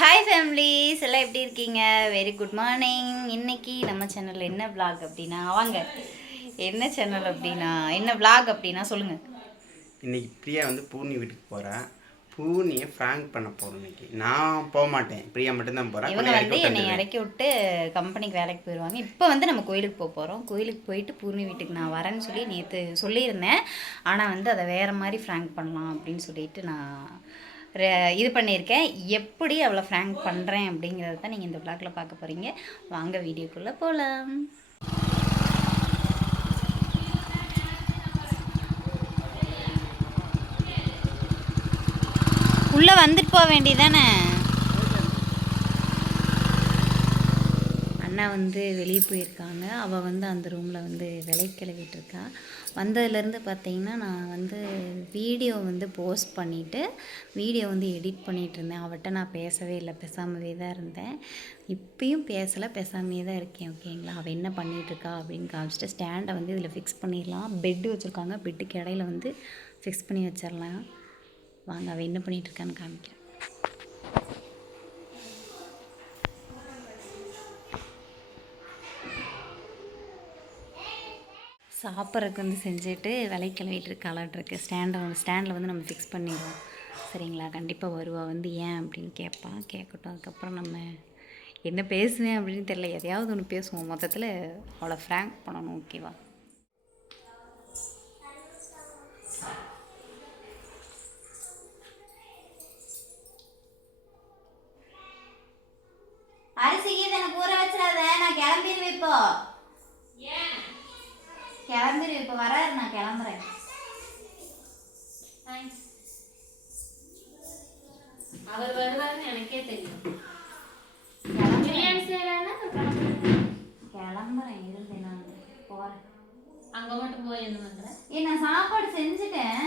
Hi families எல்லாம் எப்படி இருக்கீங்க? Very good morning. இன்னைக்கு நம்ம சேனலில் என்ன vlog அப்படின்னா வாங்க என்ன சேனல் அப்படின்னா என்ன vlog அப்படின்னா சொல்லுங்கள். இன்னைக்கு பிரியா வந்து பூர்ணி வீட்டுக்கு போகிறேன். பூர்ணியை ஃப்ராங்க் பண்ண போகிறோம். இன்னைக்கு நான் போக மாட்டேன், பிரியா மட்டும்தான் போகிறேன். இவங்க வந்து என்னை இறக்கி விட்டு கம்பெனிக்கு வேலைக்கு போயிடுவாங்க. இப்போ வந்து நம்ம கோயிலுக்கு போக போகிறோம். கோயிலுக்கு போயிட்டு பூர்ணி வீட்டுக்கு நான் வரேன்னு சொல்லி நேற்று சொல்லியிருந்தேன். ஆனால் வந்து அதை வேறு மாதிரி ஃப்ராங்க் பண்ணலாம் அப்படின்னு சொல்லிட்டு நான் இது பண்ணியிருக்கேன். எப்படி அவளை ஃப்ராங்க் பண்ணுறேன் அப்படிங்கிறத தான் நீங்கள் இந்த விளாகில் பார்க்க போகிறீங்க. வாங்க வீடியோக்குள்ளே போகலாம். உள்ளே வந்துட்டு போக வேண்டியதானே. அண்ணா வந்து வெளியே போயிருக்காங்க. அவள் வந்து அந்த ரூமில் வந்து விலை கிளவிட்டு இருக்கா. வந்ததுலேருந்து பார்த்தீங்கன்னா நான் வந்து வீடியோ வந்து போஸ்ட் பண்ணிவிட்டு வீடியோ வந்து எடிட் பண்ணிகிட்டு இருந்தேன். அவட்ட நான் பேசவே இல்லை, பேசாமவே தான் இருந்தேன். இப்பயும் பேசலை, பேசாமே தான் இருக்கேன். ஓகேங்களா? அவள் என்ன பண்ணிகிட்ருக்கா அப்படின்னு காமிச்சிட்டு ஸ்டாண்டை வந்து இதில் ஃபிக்ஸ் பண்ணிடலாம். பெட்டு வச்சுருக்காங்க, பெட்டுக்கு இடையில வந்து ஃபிக்ஸ் பண்ணி வச்சிடலாம். வாங்க அவள் என்ன பண்ணிகிட்ருக்கான்னு காமிக்கிறேன். சாப்பிட்றதுக்கு வந்து செஞ்சுட்டு விலை கிளவிட்டு இருக்காளாட்ருக்கு. ஸ்டாண்டில் வந்து நம்ம ஃபிக்ஸ் பண்ணிடுவோம். சரிங்களா? கண்டிப்பாக வருவா. வந்து ஏன் அப்படின்னு கேட்பான். கேட்கட்டும். அதுக்கப்புறம் நம்ம என்ன பேசுவேன் அப்படின்னு தெரியல, எதையாவது ஒன்று பேசுவோம். மொத்தத்தில் அவளை ஃப்ராங்க் பண்ணணும். ஓகேவா? அரிசிக்கு எனக்கு ஊற வச்சிடாத, நான் கிளம்பிடுவேன். இப்போ கிளம்பிடுவேன், இப்போ வராரு, நான் கிளம்புறேன். அவர் வருவாருன்னு எனக்கே தெரியும். கிளம்புறேன், இருந்தேன், நான் போகிறேன். அங்கே மட்டும் போய் என்ன பண்ணுறேன்? நான் சாப்பாடு செஞ்சுட்டேன்.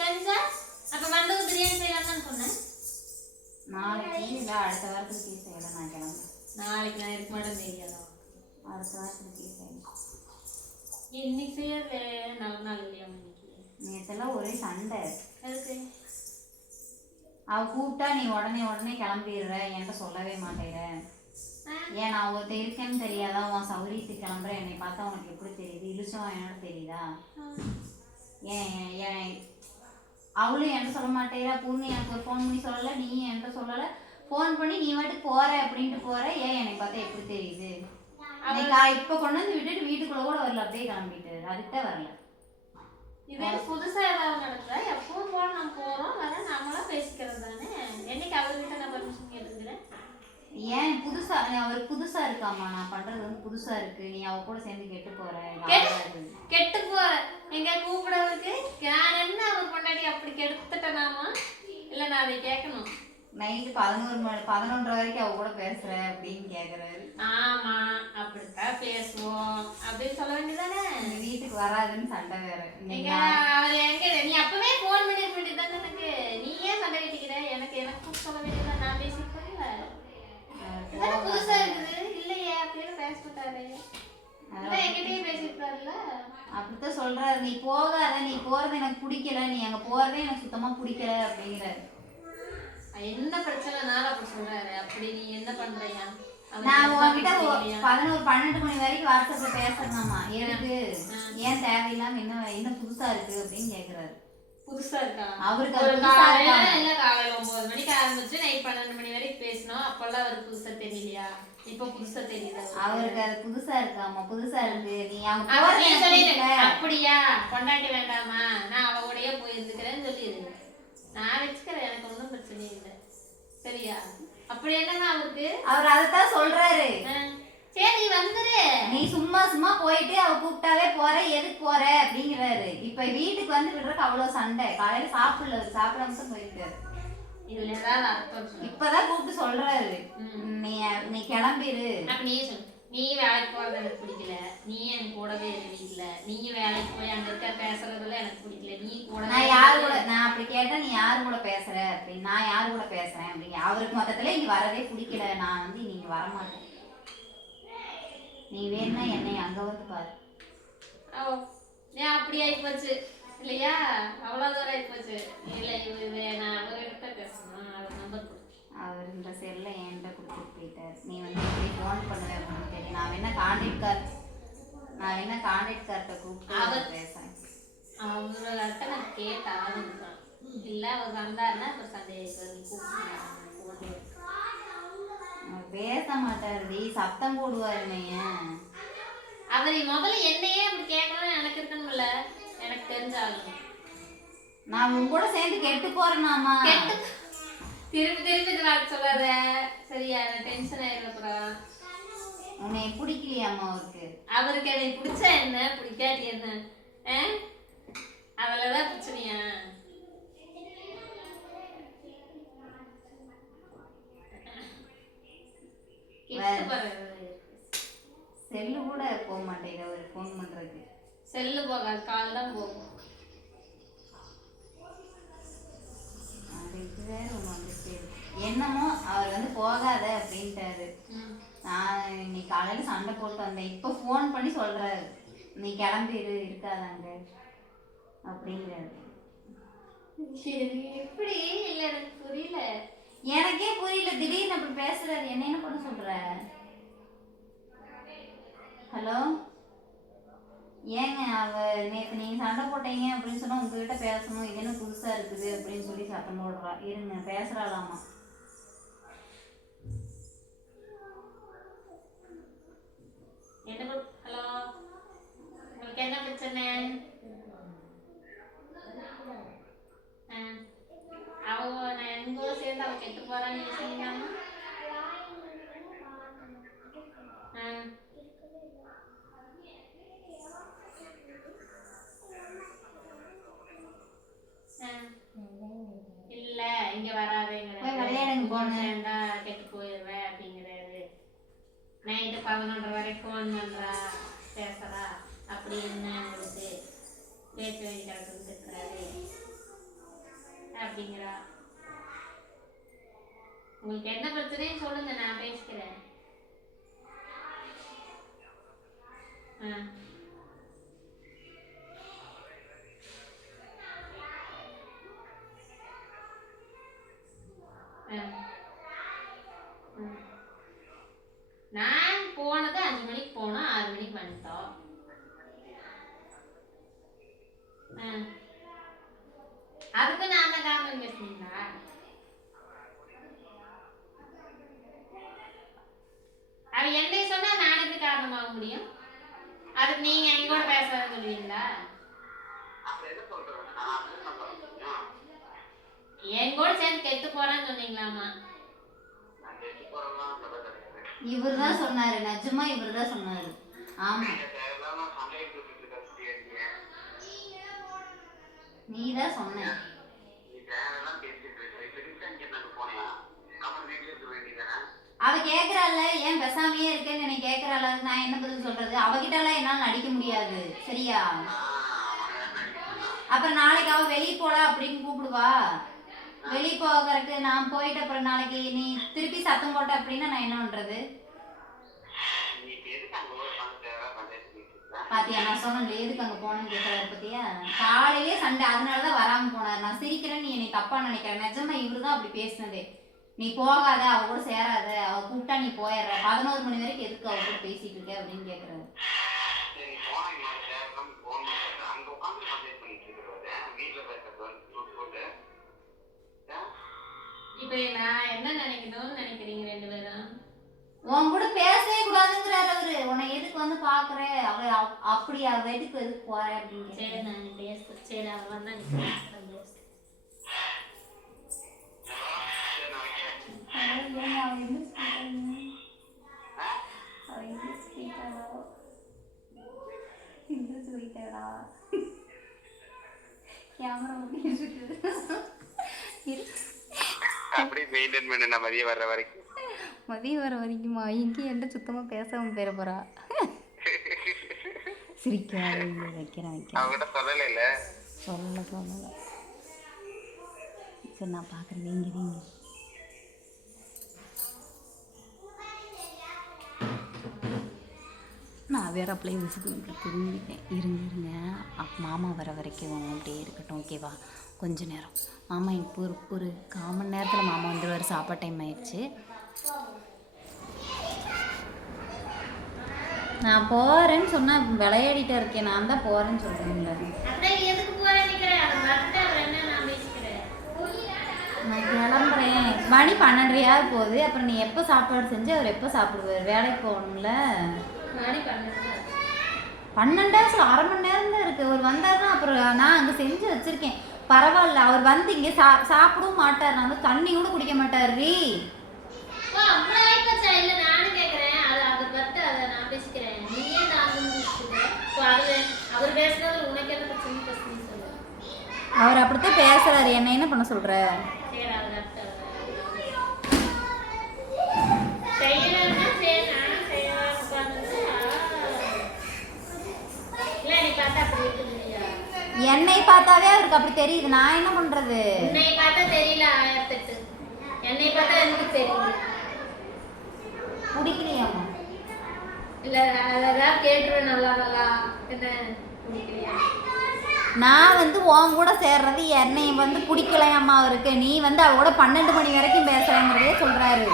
செஞ்சா அப்போ வந்து பிரியாணி செய்யலாம்னு சொன்னேன். நாளைக்கு இல்லை, அடுத்த வாரத்துக்கு செய்யலாம். நான் கிளம்புறேன். நாளைக்கு நான் இருக்க மாட்டேன் தெரியாதா? அடுத்த வாரத்துக்கு செய்யலாம். இன்னைக்கு செய்யறது நல்ல நாள் இல்லையா? இன்னைக்கு நேற்றெல்லாம் ஒரே சண்டை. எதுக்கு? அவள் கூப்பிட்டா நீ உடனே கிளம்பிடுற, என்கிட்ட சொல்லவே மாட்டேற. ஏன் நான் ஒருத்த இருக்கேன்னு தெரியாதா? உன் சௌரியத்துக்கு கிளம்புற, என்னை பார்த்தா உனக்கு எப்படி தெரியுது? இழுச்சம் என்னோட தெரியுதா? ஏன் அவளும் என்கிட்ட சொல்ல மாட்டேறா. பூர்ணி எனக்கு ஒரு ஃபோன் பண்ணி சொல்லலை, நீ என்கிட்ட சொல்லலை. ஃபோன் பண்ணி நீ வாட்டுக்கு போற அப்படின்ட்டு போற. ஏன் என்னை பார்த்தா எப்படி தெரியுது? இப்போ கொண்டு வந்து விட்டுட்டு வீட்டுக்குள்ள கூட வரல, அப்படியே கிளம்பிட்டு. அதுக்கு தான் வரல. இது புதுசா ஏதாவது நடக்குதா? எப்பவும் போல நம்ம போறோம் வர, நம்மளா பேசிக்கிறது தானே. என்னைக்கு அவர்கிட்ட நான் பர்மிஷன் கேட்டுக்கிறேன்? ஏன் புதுசா? அவர் புதுசா இருக்காமா, நான் பண்றது வந்து புதுசா இருக்கு. நீ அவ கூட சேர்ந்து கெட்டு போற. கெட்டு போற எங்க கூப்பிடறதுக்கு நான் என்ன அவர் பொண்டாட்டி அப்படி கெடுத்துட்டேனாமா? இல்ல நான் அதை கேட்கணும். நைட்டு 11 வரைக்கும் அவ கூட பேசுற அப்படின்னு கேக்குறாரு. ஆமா, அப்படித்தான் பேசுவோம் அப்படின்னு சொல்ல வேண்டியதானே. வீட்டுக்கு வராதுன்னு சண்டை வேற. அவர் எங்க? நீ அப்பவே போன் பண்ணிருக்க வேண்டியதானே எனக்கு. நீ ஏன் சண்டை கட்டிக்கிற? எனக்கு சொல்ல வேண்டியதான். நான் பேசிருக்கேன்ல. புதுசா இருக்குது இல்லையே அப்படின்னு பேசிட்டாரு. என்கிட்டயும் பேசிருக்காருல்ல. அப்படித்தான் சொல்றாரு. நீ போகாத, நீ போறது எனக்கு பிடிக்கல, நீ அங்க போறதே எனக்கு சுத்தமா பிடிக்கல அப்படிங்கிறாரு. என்ன பிரச்சனைனால அப்படி சொல்றாரு? அப்படி நீ என்ன பண்றியா? நான் உன்கிட்ட 11-12 மணி வரைக்கும் வாட்ஸ்அப்ல பேசுறேனாமா. எனக்கு ஏன் தேவையில்லாம என்ன புதுசா இருக்கு அப்படின்னு கேக்குறாரு. புதுசா இருக்கா? அவருக்கு காலையில 9 மணிக்கு ஆரம்பிச்சு நைட் 12 மணி வரைக்கும் பேசணும். அப்பெல்லாம் அவருக்கு புதுசா தெரியலையா? இப்ப புதுசா தெரியுது. அவருக்கு அது புதுசா இருக்காமா. புதுசா இருக்கு. நீ அப்படியா? கொண்டாட்டி வேண்டாமா? நான் அவ கூடயே போயிருந்துக்கிறேன்னு சொல்லிடு. நான் வச்சுக்கிறேன், எனக்கு ஒன்றும் பிரச்சனை இல்லை. சரியா? அப்படி என்னன்னா அவருக்கு அவர் அதைத்தான் சொல்றாரு. சரி நீ வந்துரு. நீ சும்மா போயிட்டு அவ கூப்பிட்டாவே போற, எதுக்கு போற அப்படிங்கிறாரு. இப்ப வீட்டுக்கு வந்து விடுறதுக்கு அவ்வளவு சண்டை. காலையில சாப்பிட மட்டும் போயிருக்காரு. இதுல ஏதாவது அர்த்தம்? இப்பதான் கூப்பிட்டு சொல்றாரு, நீ கிளம்பிரு. அப்ப நீ சொல்லு, நீ வேலைக்கு போறது எனக்கு பிடிக்கல, நீ என் கூடவே இரு வீட்டுல. நீ வேலைக்கு போய் அங்க இருக்க பேசுறதுல எனக்கு பிடிக்கல. நீ கூட நான் அப்படி கேட்டா நீ யாரு கூட பேசுற அப்படின்னு. நான் யாரு கூட பேசுறேன் அப்படிங்க. அவருக்கு மொத்தத்துல இங்க வரதே பிடிக்கல. நான் வந்து நீங்க வரமாட்டேன், நீ வேணா என்னை அங்க வந்து பாரு. ஏன் அப்படி ஆயிப்போச்சு இல்லையா? அவ்வளவு தூரம் ஆயிப்போச்சு. இல்லை நான் அவர்கிட்ட பேசணும். கான்ட்ராக்ட்கார்ட்ட கூப்பிட்டு பேசுறேன். அவர்கிட்ட நான் கேட்டாலும் இல்ல அவர் வந்தாருன்னா அப்புறம் சந்தேகம் கூப்பிட்டு பேச மாட்டாருடி, சத்தம் போடுவாருனைய. அவர் முதல்ல என்னையே அப்படி கேட்கணும்னு எனக்கு இருக்கணும்ல, எனக்கு தெரிஞ்சாலும். நான் உங்க கூட சேர்ந்து கெட்டு போறேனாமா? திருப்பி திருப்பி இது சொல்லாத சரியா? டென்ஷன் ஆயிடுறப்பறம். உன்னை பிடிக்கலையாமா அவருக்கு? அவருக்கு என்னை பிடிச்சா என்ன, பிடிக்காட்டி என்ன? அதுலதான் பிரச்சனையா? செல்லு கூட போக மாட்டேங்குது அவர் ஃபோன் பண்றதுக்கு. செல்லு போகாது, கால் தான் போகும். அதுக்கு வேற ஒன்று வந்துச்சு. என்னமோ அவர் வந்து போகாத அப்படின்ட்டாரு. நான் இன்னைக்கு காலையில சண்டை போட்டு வந்தேன். இப்போ ஃபோன் பண்ணி சொல்றாரு நீ கிளம்பிடு இருக்காதாங்க அப்படிங்கிறாரு. எப்படி இல்லை எனக்கு புரியல. எனக்கே புரியல, திடீர்னு அப்படி பேசுறாரு. என்ன பண்ண சொல்ற? ஹலோ ஏங்க, அவ நேற்று நீங்க சண்டை போட்டீங்க அப்படின்னு சொன்னா உங்ககிட்ட பேசணும், இது என்ன புதுசா இருக்குது அப்படின்னு சொல்லி சத்தம் போடுறா. இருங்க பேசுறாளாமா. என்ன? ஹலோ, உங்களுக்கு என்ன பிரச்சனை? அவ நான் எங்கூட சேர்ந்து அவ கெட்டு போறான்னு நீங்க சொன்னீங்கம்மா. இல்ல இங்க வராதேங்கிறா, கெட்டு போயிடுவேன் அப்படிங்கிறாரு. நைட்டு 11:30 வரைக்கும் ஃபோன் பண்றா, பேசுறா. அப்படி என்ன உங்களுக்கு பேச வேண்டி கிடக்குன்னு இருக்கிறாரு அப்படிங்கிறா. உங்களுக்கு என்ன பிரச்சனைன்னு சொல்லுங்க, நான் பேசிக்கிறேன். நான் போனது 5 மணிக்கு போனோம், 6 மணிக்கு வந்துட்டோம். அதுக்கு நான் தான் காரணம் பேசுனீங்களா? அவ என்னை சொன்னா நான் எப்படி காரணமாக முடியும்? அதுக்கு நீங்க எங்கூட பேசாத சொல்லுவீங்களா? எங்கூட சேர்ந்து கெட்டு போறான்னு சொன்னீங்களாமா? இவர் தான் சொன்னாரு, நிஜமா இவர் தான் சொன்னாரு. ஆமா நீ தான் சொன்ன. அவ கேக்குறாள் ஏன் பேசாமையே இருக்கேன்னு என்னை கேக்குறாள். நான் என்ன பதில் சொல்றது? அவகிட்ட எல்லாம் என்னால நடிக்க முடியாது சரியா? அப்புறம் நாளைக்கு அவ வெளியே போடா அப்படின்னு கூப்பிடுவா. வெளியே போகிறதுக்கு நான் போயிட்டு அப்புறம் நாளைக்கு நீ திருப்பி சத்தம் போட்ட அப்படின்னா நான் என்ன பண்றது? பாத்தியா, நான் சொன்னேன் எதுக்கு அங்க போனேன்னு கேட்கறாரு. பாத்தியா, காலையிலேயே சண்டை, அதனாலதான் வராம போனார். நான் சிரிக்கிறேன்னு நீ என்னை தப்பா நினைக்கிறேன். நிஜமா இவரு தான் அப்படி பேசினதே. நீ போகாத, அவ கூட சேராத, அவ கூப்பிட்டா நீ போயிடுற, 11 மணி வரைக்கும் எதுக்கு அவ கூட பேசிட்டு இருக்க அப்படின்னு கேக்குறாரு. இப்ப நான் என்ன நினைக்கணும்னு நினைக்கிறீங்க ரெண்டு பேரும்? உன் கூட பேசவே கூடாதுங்கிறாரு அவரு. உன்னை எதுக்கு வந்து பாக்குற, அவ அப்படி அவ எதுக்கு போற அப்படின்னு. சரி நான் பேசுறேன். சரி அவன் வந்தா மதியம் வர வரைக்குமா? இங்கே என்கிட்ட சுத்தமா பேசாம பேர போறா. சிரிக்காத வைக்கிறேன் சொல்லல. சரி நான் பாக்குறேன். வீங்க நான் வேற அப்படியே விசுக்கு திரும்பிட்டேன். இருங்க மாமா வர வரைக்கும் அப்படியே இருக்கட்டும் ஓகேவா? கொஞ்ச நேரம் மாமா இப்போ ஒரு 1/4 மணி நேரத்தில் மாமா வந்துடுவார். சாப்பாடு டைம் ஆயிடுச்சு. நான் போறேன்னு சொன்னா விளையாடிட்டே இருக்கேன். நான் தான் போறேன்னு சொல்றேன்ல. அதான் எதுக்கு போறேன்னு நினைக்கிறேன். அதை மறந்துட்டு அப்புறம் என்ன நான் பேசிக்கிறேன். நான் கிளம்புறேன். மணி 12:30 போகுது. அப்புறம் நீ எப்போ சாப்பாடு செஞ்சு அவர் எப்போ சாப்பிடுவார்? வேலைக்கு போகணும்ல. மணி 12 12 அரை மணி நேரம் தான் இருக்கு. அவர் வந்தாருன்னா அப்புறம் நான் அங்கே செஞ்சு வச்சிருக்கேன். பரவாயில்ல, அவர் வந்து இங்கே சாப்பிடவும் மாட்டார். நான் வந்து தண்ணி கூட குடிக்க மாட்டார். ரீ ஓ அவ்வளோ ஆயிப்போச்சா? இல்லை நானும் கேட்குறேன். அதை பார்த்து அதை நான் பேசிக்கிறேன். நீயே நான் ஸோ அது அவர் பேசுறது உனக்கு என்ன பிரச்சனை சொல்லு. அவர் அப்படித்தான் பேசுறாரு. என்ன பண்ண சொல்ற? சரி அதை செய்யலன்னா சரி நானும் செய்யலாம் உட்காந்து. இல்லை நீ பார்த்தா அப்படி இருக்குது இல்லையா? என்னை பார்த்தாவே அவருக்கு அப்படி தெரியுது. நான் என்ன பண்றது? உன்னை பார்த்தா தெரியல 1008. என்னை பார்த்தா எனக்கு தெரியுது. பிடிக்கலையாமா? இல்லை அதான் கேட்டுருவேன். நல்லா என்ன பிடிக்கலையா? நான் வந்து உன் கூட சேர்றது என்னை வந்து பிடிக்கலையாம்மா அவருக்கு. நீ வந்து அவ கூட 12 மணி வரைக்கும் பேசுறேங்கிறதே சொல்றாரு.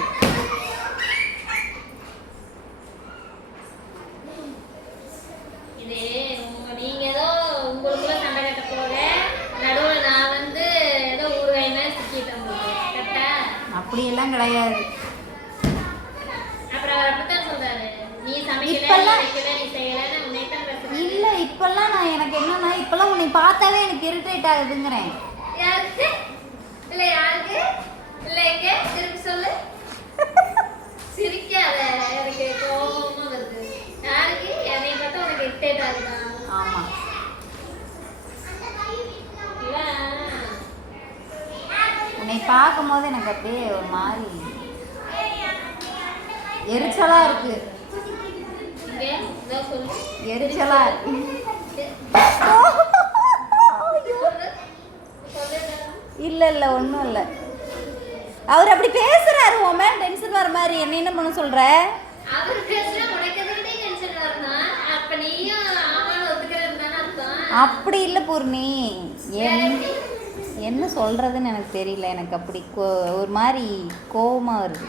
இது நீங்க ஏதோ உங்களுக்குள்ள சண்டை கட்ட போக நடுவில் நான் வந்து ஏதோ ஊறுகாய் மாதிரி சிக்கிட்டேன் உங்களுக்கு. கரெக்டா? அப்படியெல்லாம் கிடையாது. அப்புறம் அவர் அப்படித்தான் சொல்றாரு. நீ சமைக்கல, நீ இப்பெல்லாம் வைக்கல, நீ செய்யலன்னு உன்னைத்தான் பேசுறேன். இல்ல இப்பெல்லாம் நான் எனக்கு என்னன்னா இப்பெல்லாம் உன்னை பார்த்தாவே எனக்கு இரிட்டேட் ஆகுதுங்கிறேன். யாருக்கு? இல்ல யாருக்கு? இல்ல எங்க திருப்பி சொல்லு. சிரிக்காத, எனக்கு கோபமா வருது. யாருக்கு? என்னை பார்த்தா உனக்கு இரிட்டேட் ஆகுதா? ஆமா. இல்ல உன்னை பார்க்கும்போது எனக்கு அப்படியே ஒரு மாதிரி எரிச்சலா இருக்கு. இங்க இதோ சொல்லு. எரிச்சலா இருக்கு. இல்ல ஒன்றும் இல்லை. அவர் அப்படி பேசுறாரு. உன் மேல டென்ஷன் வர மாதிரி. என்ன பண்ண சொல்ற? அவர் பேசுனா உனக்கு எதுக்கு டென்ஷன் வரணும்? அப்ப நீயும் ஆமான்னு ஒத்துக்கிறது தானே அர்த்தம். அப்படி இல்லை பூர்ணி. என்ன சொல்றதுன்னு எனக்கு தெரியல. எனக்கு அப்படி ஒரு மாதிரி கோவமா வருது.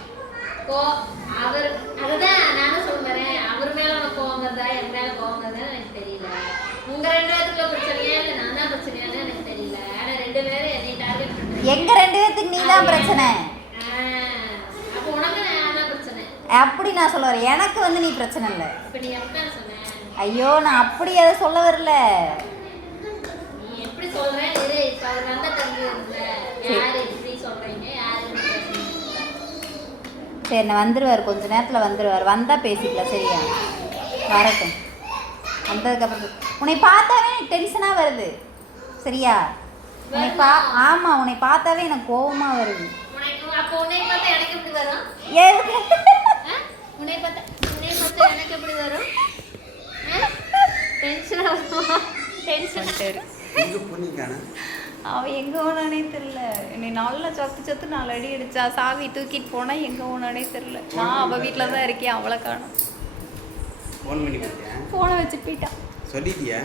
அவர் அதுதான் நானும் சொல்றேன். அவர் மேல உனக்கு கோவம் வருதா என் மேல கோவம் வருதான்னு எனக்கு தெரியல. உங்க 2 பேருக்குள்ள பிரச்சனையா இல்லை நான் தான் பிரச்சனையான்னு எனக்கு தெரியல. ஆனா 2 பேரும் என்னை டார்கெட் பண்றீங்க. எங்க 2 பேத்துக்கு நீ தான் பிரச்சனை. அப்போ உனக்கு நான் தான் பிரச்சனை. அப்படி நான் சொல்ல வரேன். எனக்கு வந்து நீ பிரச்சனை இல்லை. இப்ப நீ எப்படி சொன்ன? ஐயோ நான் அப்படி அதை சொல்ல வரல. நீ எப்படி சொல்ற? இது இப்ப அவர் வந்த தம்பி இல்ல யாரு இப்படி சொல்றீங்க? யாரு சரி நான் வந்துடுவார். கொஞ்ச நேரத்தில் வந்துடுவார். வந்தால் பேசிக்கலாம். சரியா? வரட்டும். வந்ததுக்கப்புறம் உன்னை பார்த்தாவே எனக்கு டென்ஷனாக வருது. சரியா? ஆமாம் உன்னை பார்த்தாவே எனக்கு கோவமாக வருது. அப்போ உன்னை பார்த்தா எனக்கு எப்படி வரும்? உன்னை பார்த்தா எனக்கு எப்படி வரும்? டென்ஷன் ஆகும். டென்ஷன் எங்கே போனீங்கண்ணா? அவன் எங்கே போனானே தெரில. என்னை நல்லா சொத்து 4 அடி அடிச்சா. சாவி தூக்கிட்டு போனால் எங்கே போனானே தெரில. நான் அவள் வீட்டில் தான் இருக்கேன். அவளை காணும். ஃபோன் பண்ணி பார்த்தேன். ஃபோனை வச்சு போயிட்டான். சொல்லிட்டியா?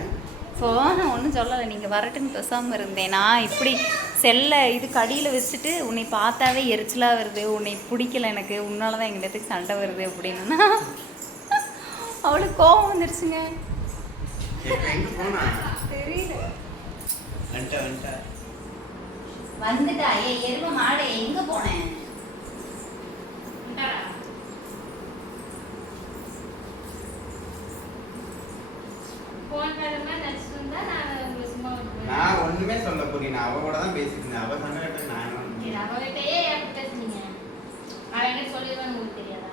ஃபோனை ஒன்றும் சொல்லலை. நீங்கள் வரட்டுன்னு பேசாமல் இருந்தேன். நான் இப்படி செல்லை இது கடியில் வச்சுட்டு உன்னை பார்த்தாவே எரிச்சலாக வருது. உன்னை பிடிக்கல எனக்கு. உன்னால தான் எங்கள் இடத்துக்கு சண்டை வருது அப்படின்னா அவளுக்கு கோவம் வந்துருச்சுங்க. எங்கே போனா? தெரியல. வந்துட்டா வந்துட்டா. எரும மாடே எங்கே போனேன்? ஃபோன் பண்ணமா நடிச்சிட்டு இருந்தா நான் உங்களுக்கு சும்மா விட்டுருவேன். நான் ஒண்ணுமே சொல்ல போறேன். நான் அவ கூட தான் பேசிட்டு இருந்தேன். அவ சண்டை கட்ட நான் சரி, அவகிட்டயே எப்படி பேசுனீங்க? அவன் என்ன சொல்லிடுவான்னு உங்களுக்கு தெரியாதா?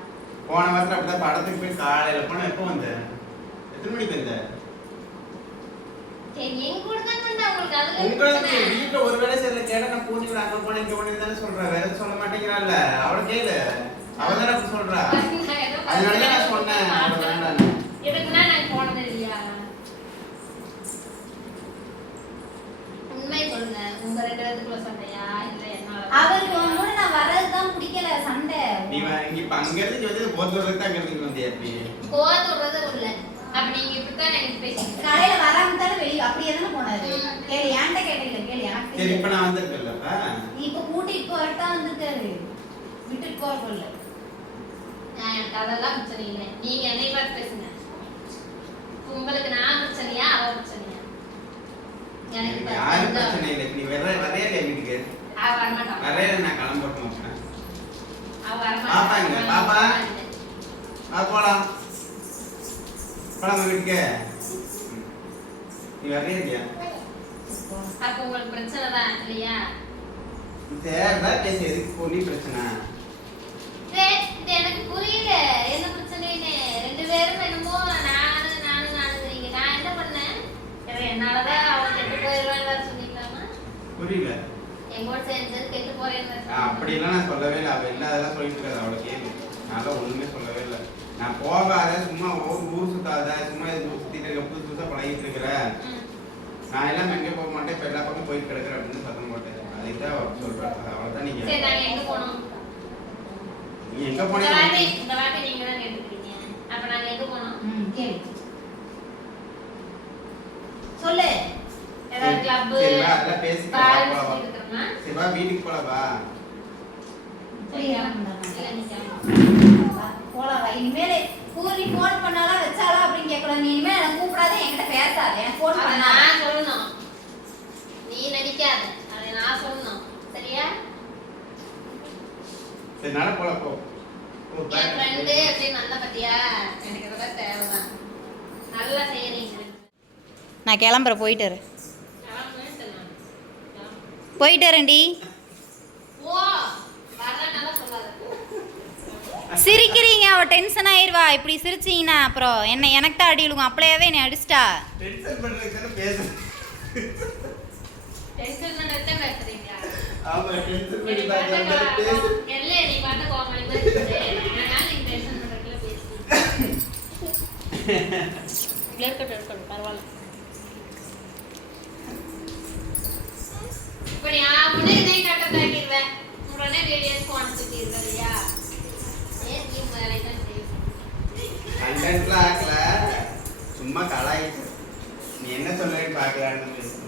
போன வாரத்தில் அப்படிதான் படத்துக்கு போய் காலையில் போன. எப்போ வந்த? எத்தனை மணிக்கு வந்த? சரி என் கூட தான் வந்தா உங்களுக்கு அதுல உங்களுக்கு வீட்டில் ஒரு வேலை செய்யல. கேட நான் பூஞ்சி கூட அங்கே போனேன் இங்கே போனேன் தானே சொல்கிறேன். வேற சொல்ல மாட்டேங்கிறாள்ல. அவளை கேளு. அவள் தானே அப்படி சொல்கிறா. அதனால தான் நான் சொன்னேன் அவளை வேண்டான்னு. எதுக்குன்னா நான் போனது இல்லையா? உண்மை சொல்லுங்க. உங்க 2 பேருக்குள்ள சண்டையா இல்ல என்னால? அவருக்கு உன்னோட நான் வர்றதுதான் பிடிக்கல. சண்டை. நீ இங்கே இப்போ அங்கேருந்து வந்து போத்துறதுக்கு தான் அங்கே வந்தியா? அப்படி கோவப்படுறது இல்ல. அப்ப நீங்க இப்படித்தான் எனக்கு பேசுறீங்க. கடையில வராம தானே வெளியே அப்படியே தானே போனாரு. கேளு. ஏன்ட்ட கேட்டீங்க? கேளு. எனக்கு சரி இப்போ நான் வந்திருக்கேன்லப்பா. நீ இப்போ கூட்டிட்டு போறட்டா வந்திருக்காரு. விட்டுட்டு போறதில்ல. எனக்கு அதெல்லாம் பிரச்சனை இல்லை. நீங்க என்னை பார்த்து பேசுங்க. உங்களுக்கு நான் பிரச்சனையா அவ பிரச்சனையா? எனக்கு யாரும் பிரச்சனை இல்லை. நீ வரையா இல்லையா வீட்டுக்கு? அவ வரமாட்டான். வரையில நான் கிளம்பட்டு மாட்டேன். அவ பாப்பா இங்க, பாப்பா. வரமாட்டான். போலாம் போலாம் வீட்டுக்கு. நீ வரையா இல்லையா? அப்ப உங்களுக்கு பிரச்சனை தான் இல்லையா? தேவையா பேசி எதுக்கு போனி பிரச்சனை? இது எனக்கு புரியல என்ன பிரச்சனைன்னு. ரெண்டு பேரும் என்னமோ நானுங்கிறீங்க. நான் என்ன பண்ணேன்? என்னாலதான் அவன் கெட்டு போயிடுவான்னு சொன்னீங்களாமா? புரியல. எங்கூட சேர்ந்து கெட்டு போறேன்னு அப்படிலாம் நான் சொல்லவே இல்லை. அவள் என்ன அதெல்லாம் சொல்லிட்டு இருக்காது. அவளை கேள்வி நான் ஒண்ணுமே சொல்லவே இல்லை. நான் போகாத சும்மா ஊர் சுத்தாத சும்மா இது ஊர் சுத்திட்டு இருக்க புதுசு புதுசா பழகிட்டு இருக்கிற நான் எல்லாம் எங்கே போக மாட்டேன். இப்போ எல்லா பக்கம் போயிட்டு கிடக்குறேன் அப்படின்னு சத்தம் போட்டேன். அதுக்கு தான் அவள் சொல்றாங்க. அவளை தான் நீங்க சரி நாங்க எங்க போனோம்? நீ எங்க இந்த போனீங்க? வாட்டி நீங்க தான் கேட்டுக்கிறீங்க. அப்ப நாங்க எங்க போனோம்? கேளு. சொல்லு. ஏதாவது கிளப் சரி வா அதெல்லாம் பேசிட்டு வா, போலாம் வா. இருக்கறமா? சரி வா வீட்டுக்கு போலாம் வா. போலாம் வா. இனிமேல் பூரி ஃபோன் பண்ணாலா வச்சாலா அப்படின்னு கேட்கலாம். நீ இனிமேல் எனக்கு கூப்பிடாத, என்கிட்ட பேசாத. எனக்கு ஃபோன் அத பண்ணா நான் சொல்லணும். நீ நடிக்காத. அதை நான் சொல்லணும். சரியா? சரி நட போலாம் போ. என் ஃப்ரெண்டு அப்படின்னு நல்ல பத்தியா? எனக்கு இதெல்லாம் தேவைதான். நல்லா செய்யறீங்க. நான் கிளம்புறேன், போயிட்டு வரேன். கிளம்புன்னு சொல்லணும். போயிட்டு வரேன்டி. போ. வரலனால சொல்லாத. சிரிக்கிறீங்க, அவ டென்ஷன் ஆயிருவா. இப்படி சிரிச்சீங்கன்னா அப்புறம் எனக்கு தான் அடி விழுகும். அப்படியாவே என்னை அடிச்சிட்டா. டென்ஷன் பண்றதுக்கு தான பேசுறேன். டென்ஷன் பண்ணறதே பேசுறீங்க. ஆமா டென்ஷன் பண்ணி நீ பாக்குற மாதிரி பாட்டு பேசு. இல்ல நீ பாட்டு கோமாளி மாதிரி பேசுறே. நான் நீ டென்ஷன் பண்றதுல பேசுறீங்க. இருக்கட்டும் பரவாயில்ல. இப்ப நீ ஆகுனே இதே கட்ட தாக்கிடுவேன். உடனே வீடியோஸ் போன் சுத்திடுற இல்லையா? ஏன் நீ வேலை தான் செய்யணும். கண்டென்ட்லாம் ஆக்கல. சும்மா கலாய்ச்சு. நீ என்ன சொல்றேன்னு பாக்கலான்னு பேசுறேன்.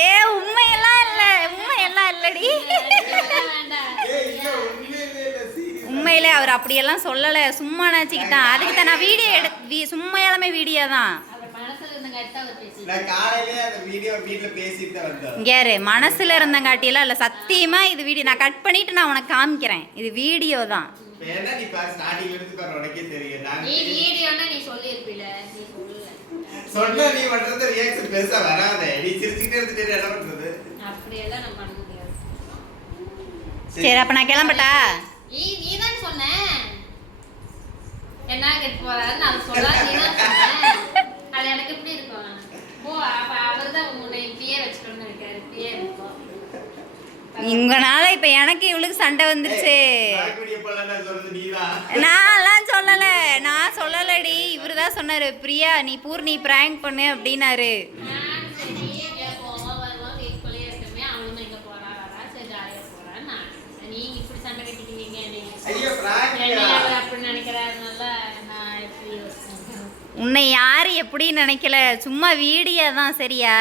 ஏ உண்மையெல்லாம் இல்லடி. வேண்டாம். ஏய் இல்ல உண்மையிலே இல்ல சீரியஸ். உண்மையிலே அவர் அப்படியெல்லாம் சொல்லலை, சும்மா நினச்சிக்கிட்டான். அதுக்கு தான் நான் வீடியோ சும்மையாலுமே வீடியோ தான். அவர் மனசுல இருந்த கரெக்டா அவர் பேசி. நான் காலையிலேயே அந்த வீடியோ வீட்ல பேசிட்டு தான் வந்தேன். இங்கே மனசில் இருந்தங்காட்டியெல்லாம் இல்லை, சத்தியமாக இது வீடியோ. நான் கட் பண்ணிவிட்டு நான் உனக்கு காமிக்கிறேன். இது வீடியோ தான். வேணா நீ பாரு ஸ்டார்டிங்ல இருந்து பாரு உனக்கே தெரியும். நான் நீ வீடியோன்னா நீ சொல்லிருப்பீல. நீ சொல்லல. சொன்னா நீ பண்றது ரியாக்ஷன் பெருசா வராதே. நீ சிரிச்சுக்கிட்டே இருந்துட்டு என்ன பண்றது? அப்படியெல்லாம் நான் பண்ண முடியாது. சரி அப்போ நான் கிளம்பட்டா? நீ தான் சொன்ன. என்ன கெட்டு போறாருன்னு அது சொல்ல நீ தான் சொன்ன. அது எனக்கு எப்படி இருக்கும்? ஓ அப்ப அவர்தான் உன்னை இப்படியே வச்சுக்கணும்னு இருக்காரு. இப்படியே இருக்கும். இங்கனால இப்போ எனக்கு இவளுக்கு சண்டை வந்துருச்சு. வீடியோ பண்ணல சொல்றது நீதான். நான்லாம் சொல்லலை, நான் சொல்லலடி. இவரு தான் சொன்னார், பிரியா நீ பூர்ணி பிராங்க் பண்ணு அப்படின்னாரு. நான் சரி எங்க போவா வருவா வீட்டுக்குள்ளேயே இருக்கமே. அவளும் எங்க போறா வரா சரி ஜாலியா போறான்னு நான் நினைச்சேன். நீங்க இப்படி சண்டை கட்டிக்கிறீங்க. ஐயோ பிராங்க். என்னை அவர் அப்படி நினைக்கிறாருனால நான் எப்படி யோசிச்சேன். உன்னை யார் எப்படி நினைக்கல, சும்மா வீடியோ தான். சரியா?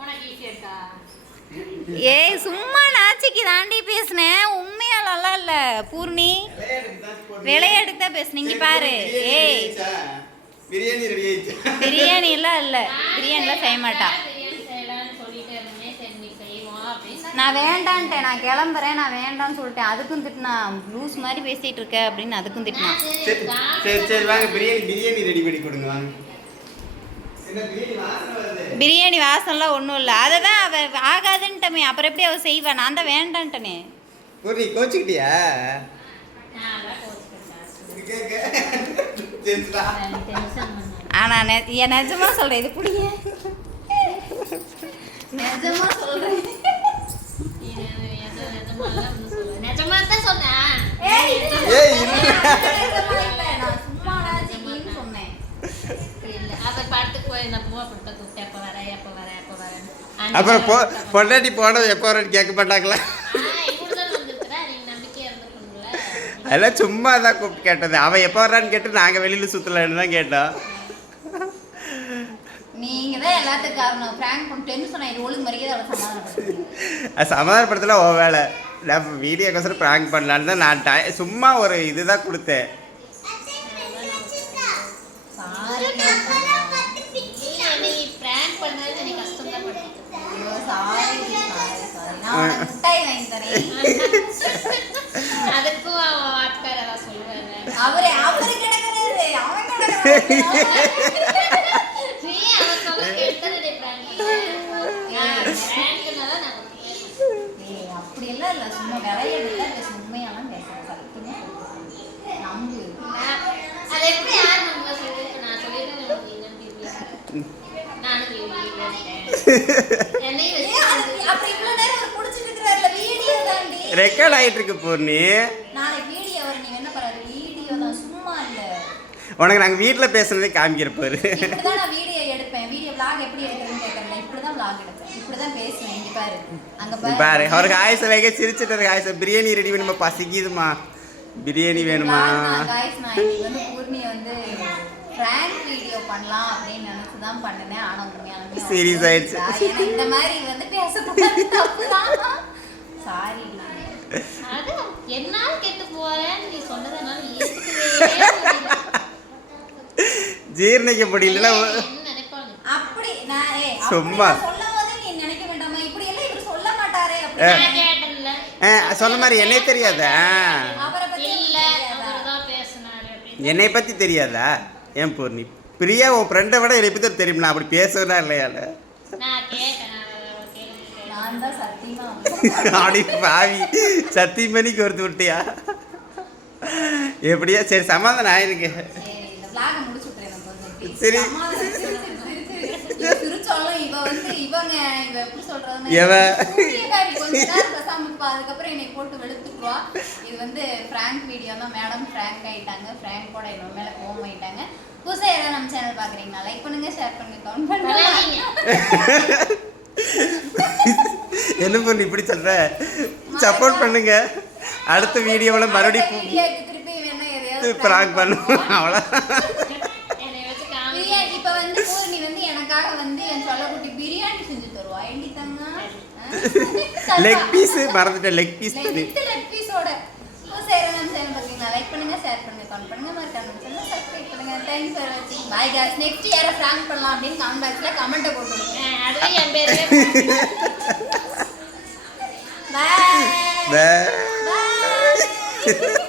உனக்கு ஈஸியா இருக்கா? ஏய் சும்மா நாச்சிக்கு தாண்டி பேசினேன். உண்மையா நல்லா இல்ல பூர்ணி, விளையாட்டுக்கு தான் பேசுனீங்க பாரு. ஏய் பிரியாணி ரெடி ஆயிடுச்சு. பிரியாணி எல்லாம் இல்ல, பிரியாணிலாம் செய்ய மாட்டான். பிரியாணி செய்யலாம்னு சொல்லிட்டு இருந்தேன். சரி நீ செய்வோம் அப்படின்னு நான் வேண்டான்ட்டேன், நான் கிளம்புறேன், நான் வேண்டான்னு சொல்லிட்டேன். அதுக்கும் திட்டினான், லூஸ் மாதிரி பேசிட்டு இருக்க அப்படின்னு அதுக்கும் திட்டினான். சரி சரி சரி வாங்க பிரியாணி ரெடி பண்ணி கொடுங்க வாங்க. என்ன பிரியாணி வாசனை வருது? பிரியாணி வாசம்லாம் ஒன்றும் இல்லை. அதை தான் அவள் ஆகாதுன்ட்டமே, அப்புறம் எப்படி அவள் செய்வா? நான் தான் வேண்டான்ட்டனே. பூர்ணி கோச்சுக்கிட்டியா? நான் அதான் கோச்சுக்கிட்டேன். சரிடா. டென்ஷன் பண்ணாத. ஆனால் என் நிஜமா சொல்கிறேன், இது பிடிங்க, நிஜமா சொல்கிறேன். நீ நிஜமாலாம் ஒண்ணும் சொல்லல. நிஜமா தான் சொன்னேன். ஏய் இல்ல. நான் சும்மா நாச்சிக்கின்னு சொன்னேன். இல்ல அவர் பாட்டுக்கு போயிருந்தப்போ அப்படித்தான் கூப்பிட்டு எப்போ வரேன். அப்புறம் பொண்டாட்டி போனது எப்போ வரேன்னு கேட்க மாட்டாங்களா? இப்படிதான் வந்துருக்குறா. நீ நம்பிக்கையா இருந்துக்கணும்ல. அதெல்லாம் சும்மா தான் கூப்பிட்டு கேட்டது. அவன் எப்போ வர்றான்னு கேட்டு நாங்கள் வெளியில் சுற்றலான்னு தான் கேட்டோம். நீங்க தான் எல்லாத்துக்கும் காரணம். பிராங்க் பண்ண டென்ஷன் ஆயிடு. ஒழுங்கு மரியாதை அவளை சமாதானப்படுத்து. அது சமாதானப்படுத்தல ஓ வேலை. நான் வீடியோக்கோசரம் ப்ராங்க் பண்ணலான்னு தான் நான் சும்மா ஒரு இதுதான் கொடுத்தேன். நான் உனக்கு முட்டாய் வாங்கி தரேன். அதுக்கும் அவன் வாட்கார் ஏதாவது சொல்லுவாங்க. அவரு கிடக்குறாரு, அவன் கிடக்குறாரு. நீ அவன் சொல்ல கேட்டுதானே prank prankனால நான் ஏய், அப்படியெல்லாம் இல்ல, சும்மா விளையாடுல உண்மையாலாம் பேசுறேன். சத்தியமா சொல்றேன். நம்பு. அது எப்படி யார் நம்மள சொல்லி நான் சொல்லிட்டேன் எனக்கு என்ன நானும் என்னையும் ஏன் வச்சு அப்படி இவ்வளவு நேரம் அவர் புடிச்சிட்டு இருக்கிறாருல, வீடியோ தாண்டி. ரெக்கார்ட் ஆயிட்டு இருக்கு பூர்ணி. நாளைக்கு வீடியோ வரும், நீ என்ன பண்றது? வீடியோ தான், சும்மா இல்ல. உனக்கு நாங்கள் வீட்டில் பேசுனதே காமிக்கிறப்பாரு. இப்படிதான் நான் வீடியோ எடுப்பேன். வீடியோ vlog எப்படி எடுக்கிறதுன்னு கேட்கறேன். இப்படிதான் vlog எடுப்பேன். இப்படிதான் பேசுவேன். இங்க பாரு, அங்க பாரு அவருக்கு ஆயுச வைக்க சிரிச்சிட்டு ஆயுச பிரியாணி ரெடி வேணுமா, பசிக்குதுமா, பிரியாணி வேணுமா. guys, நான் இன்னைக்கு வந்து பூர்ணியை வந்து prank வீடியோ பண்ணலாம் அப்படின்னு நினைச்சு தான் பண்ணினேன். ஆனா உண்மையாலுமே Serious ஆயிடுச்சு. ஏன்னா இந்த மாதிரி வந்து பேசக்கூடாது, தப்புதான். சாரி. அது என்னால கெட்டு போறேன்னு நீ சொன்னதனால ஏத்துக்கவே முடியல. ஜீர்ணிக்க முடியல. என்ன நினைப்பாங்க? அப்படி நான் சும்மா. சொல்லும்போது நீ நினைக்க வேண்டாமா, இப்படி எல்லாம் இவர் சொல்ல மாட்டாரே நான் அப்படி. கேட்டேன்ல. சொன்ன மாதிரி என்னை தெரியாதா? அவரை பத்தி இல்ல தெரியாதா? அவர்தான் பேசினாரு அப்படின்னு. என்னை பற்றி தெரியாதா? ஏன் பூர்ணி, பிரியா உன் ஃப்ரெண்டை விட என்னை பற்றி தெரியும். நான் அப்படி பேசுவேனா இல்லையால? நான் கேட்டேன் கேள்வி கேட்டேன். நான் தான் சத்தியமா அப்படி பாவி சத்தியமணிக்கு ஒருத்து விட்டியா? எப்படியா? சரி சமாதானம் ஆயிருக்கு. சரி, இந்த vlog முடிச்சு விட்டுறேன் நான் கொஞ்சம். சரி. சிரிச்சாலும் இவ எப்படி சொல்றதுன்னா, எவ? சூரியகாரி கொஞ்ச நேரம் பேசாம இருப்பா. அதுக்கப்புறம் என்னை போட்டு வெளுத்துக்குவா. இது வந்து பிராங்க் வீடியோ தான். மேடம் பிராங்க் ஆயிட்டாங்க. பிராங்கோட என்னோட மேல கோவம் ஆயிட்டாங்க. புதுசா யாராவது நம்ம சேனல் பாக்குறீங்களா, லைக் பண்ணுங்க, ஷேர் பண்ணுங்க, கமெண்ட் பண்ணுங்க. பண்ணாதீங்க. என்ன பண்ணி இப்படி சொல்ற? சப்போர்ட் பண்ணுங்க. அடுத்த வீடியோவில் மறுபடியும் வீடியோக்கு திருப்பி வேணா எதையாவது ப்ராங்க் பண்ணுவோம். அவ்வளோ. என்னை வச்சு காமி. பிரியாணி இப்ப வந்து பூர்ணி வந்து எனக்காக வந்து என் சொல்லக்குட்டி பிரியாணி செஞ்சு தருவா. ஏண்டி தங்க? லெக் பீஸ் மறந்துட்டேன். லெக் பீஸ் லெக் பீஸோட சேரணும். சேனல் பாத்தீங்கன்னா லைக் பண்ணுங்க, ஷேர் பண்ணுங்க, கமெண்ட் பண்ணுங்க, மறக்காம சேனல் சப்ஸ்கிரைப் பண்ணுங்க. தேங்க்ஸ் ஃபார் வாட்சிங். By guys. நெக்ஸ்ட் யாரை பிராங்க் பண்ணலாம் அப்படின்னு கமெண்ட் பாக்ஸ்ல கமெண்ட் போட்டுடுங்க. அதுவே என் பேரே பை பை. பை.